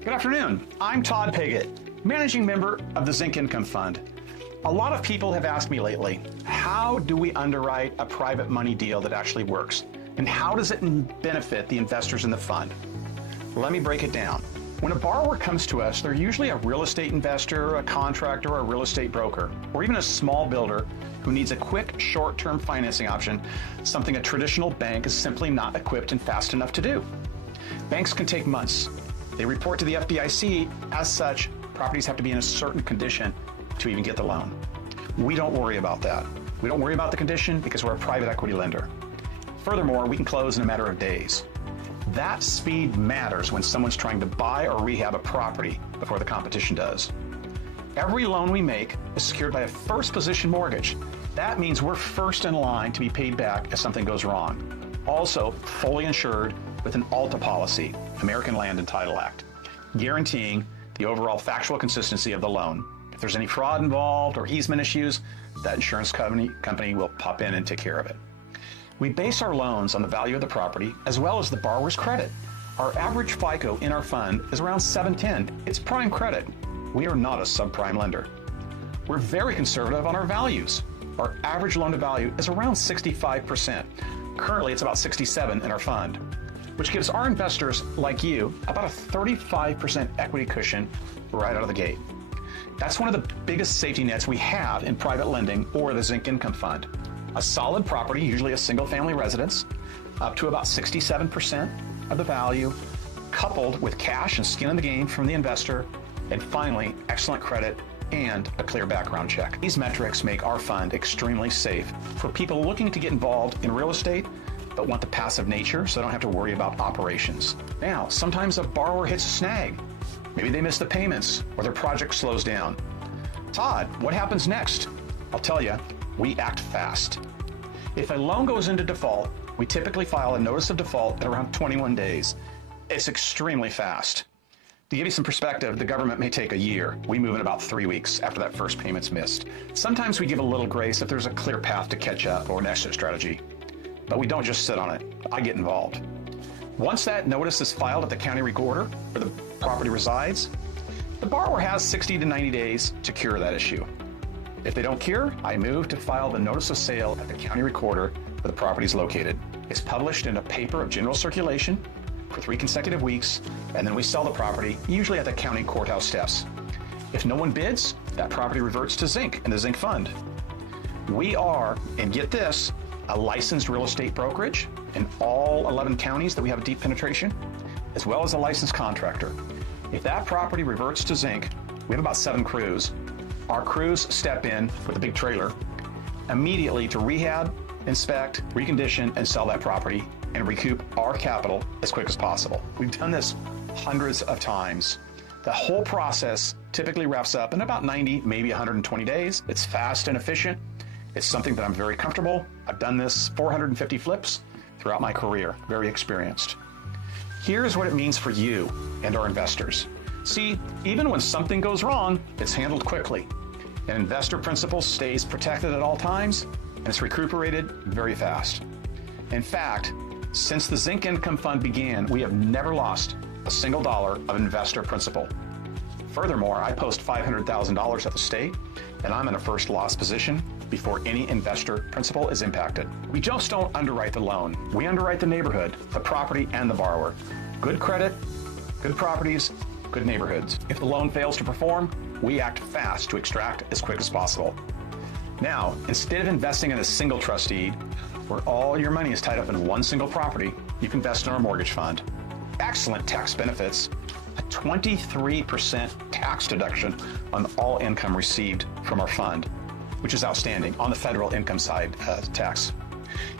Good afternoon. I'm Todd Piggott, managing member of the ZINC Income Fund. A lot of people have asked me lately, how do we underwrite a private money deal that actually works? And how does it benefit the investors in the fund? Let me break it down. When a borrower comes to us, they're usually a real estate investor, a contractor, or a real estate broker, or even a small builder who needs a quick, short-term financing option, something a traditional bank is simply not equipped and fast enough to do. Banks can take months. They report to the FDIC. As such, properties have to be in a certain condition to even get the loan. We don't worry about that. We don't worry about the condition because we're a private equity lender. Furthermore, we can close in a matter of days. That speed matters when someone's trying to buy or rehab a property before the competition does. Every loan we make is secured by a first position mortgage. That means we're first in line to be paid back if something goes wrong. Also, fully insured with an ALTA policy, American Land and Title Act, guaranteeing the overall factual consistency of the loan. If there's any fraud involved or easement issues, that insurance company will pop in and take care of it. We base our loans on the value of the property as well as the borrower's credit. Our average FICO in our fund is around 710. It's prime credit. We are not a subprime lender. We're very conservative on our values. Our average loan to value is around 65%. Currently, it's about 67% in our fund, which gives our investors like you about a 35% equity cushion right out of the gate. That's one of the biggest safety nets we have in private lending or the ZINC Income Fund. A solid property, usually a single family residence, up to about 67% of the value, coupled with cash and skin in the game from the investor, and finally, excellent credit and a clear background check. These metrics make our fund extremely safe for people looking to get involved in real estate but want the passive nature so they don't have to worry about operations. Now, sometimes a borrower hits a snag. Maybe they miss the payments or their project slows down. Todd, what happens next? I'll tell you, we act fast. If a loan goes into default, we typically file a notice of default at around 21 days. It's extremely fast. To give you some perspective, the government may take a year. We move in about 3 weeks after that first payment's missed. Sometimes we give a little grace if there's a clear path to catch up or an exit strategy. But we don't just sit on it. I get involved. Once that notice is filed at the county recorder where the property resides, the borrower has 60 to 90 days to cure that issue. If they don't cure, I move to file the notice of sale at the county recorder where the property is located. It's published in a paper of general circulation for 3 consecutive weeks, and then we sell the property, usually at the county courthouse steps. If no one bids, that property reverts to ZINC and the ZINC Fund. We are, and get this, a licensed real estate brokerage in all 11 counties that we have a deep penetration, as well as a licensed contractor. If that property reverts to ZINC, we have about 7 crews. Our crews step in with a big trailer immediately to rehab, inspect, recondition, and sell that property and recoup our capital as quick as possible. We've done this hundreds of times. The whole process typically wraps up in about 90, maybe 120 days. It's fast and efficient. It's something that I'm very comfortable. I've done this 450 flips throughout my career, very experienced. Here's what it means for you and our investors. See, even when something goes wrong, it's handled quickly. An investor principal stays protected at all times, and it's recuperated very fast. In fact, since the ZINC Income Fund began, we have never lost a single dollar of investor principal. Furthermore, I post $500,000 at the state, and I'm in a first loss position before any investor principal is impacted. We just don't underwrite the loan. We underwrite the neighborhood, the property, and the borrower. Good credit, good properties, good neighborhoods. If the loan fails to perform, we act fast to extract as quick as possible. Now, instead of investing in a single trust deed, where all your money is tied up in one single property, you can invest in our mortgage fund. Excellent tax benefits, a 23% tax deduction on all income received from our fund, which is outstanding on the federal income side tax.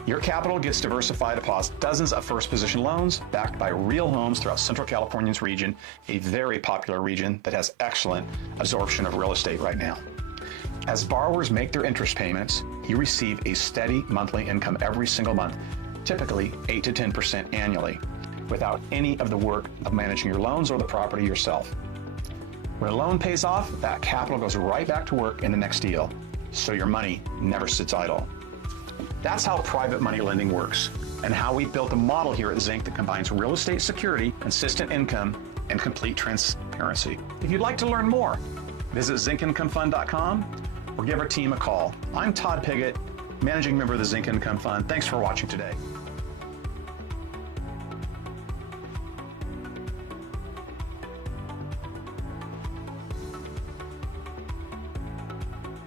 Your capital gets diversified across dozens of first position loans backed by real homes throughout Central California's region, a very popular region that has excellent absorption of real estate right now. As borrowers make their interest payments, you receive a steady monthly income every single month, typically 8 to 10% annually, without any of the work of managing your loans or the property yourself. When a loan pays off, that capital goes right back to work in the next deal, so your money never sits idle. That's how private money lending works, and how we built a model here at ZINC that combines real estate security, consistent income, and complete transparency. If you'd like to learn more, visit ZINCincomefund.com or give our team a call. I'm Todd Piggott, managing member of the ZINC Income Fund. Thanks for watching today.